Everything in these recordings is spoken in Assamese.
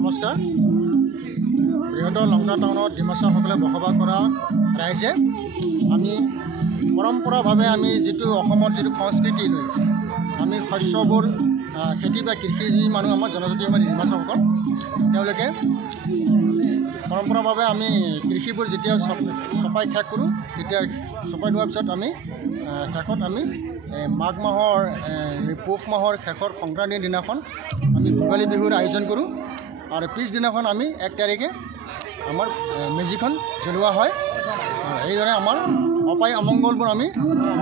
নমস্কাৰ। বৃহত্তৰ লংকা টাউনত ডিমাচাসকলে বসবাস কৰা ৰাইজে আমি পৰম্পৰাভাৱে আমি যিটো অসমৰ যিটো সংস্কৃতি লৈ আমি শস্যবোৰ খেতি বা কৃষিজীৱী মানুহ আমাৰ জনজাতি আমাৰ ডিমাচাসকল তেওঁলোকে পৰম্পৰাভাৱে আমি কৃষিবোৰ যেতিয়া চপাই শেষ কৰোঁ তেতিয়া চপাই লোৱাৰ পিছত আমি শেষত আমি মাঘ মাহৰ পুহ মাহৰ শেষৰ সংক্ৰান্তিৰ দিনাখন আমি ভোগালী বিহুৰ আয়োজন কৰোঁ আৰু পিছদিনাখন আমি 1 তাৰিখে আমাৰ মেজিখন জ্বলোৱা হয়। এইদৰে আমাৰ অপায় অমংগলবোৰ আমি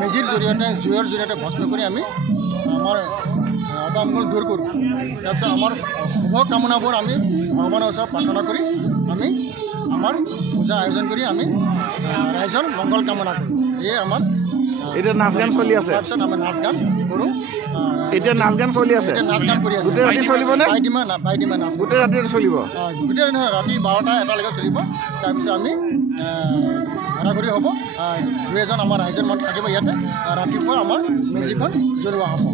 মেজিৰ জৰিয়তে জুইৰ জৰিয়তে ভস্ম কৰি আমি আমাৰ অপায় অমংগল দূৰ কৰোঁ। তাৰপিছত আমাৰ শুভ কামনাবোৰ আমি ভগৱানৰ ওচৰত প্ৰাৰ্থনা কৰি আমি আমাৰ পূজা আয়োজন কৰি আমি ৰাইজৰ মংগল কামনা কৰোঁ। এয়ে আমাৰ এতিয়া নাচ গান চলি আছে। তাৰপিছত আমি নাচ গান কৰোঁ। এতিয়া নাচ গান চলি আছে, নাচ গান কৰি আছে। গোটেই ৰাতি চলিব নে? বাইডিমা নাচ গোটেই ৰাতি চলিব। গোটেই নহয়, ৰাতি 12টা 1টালৈকে চলিব। তাৰপিছত আমি ঘূৰি হ'ব। 2 এজন আমাৰ ৰাইজৰ মন থাকিব ইয়াতে। ৰাতিপুৱা আমাৰ মেজিখন জ্বলোৱা হ'ব।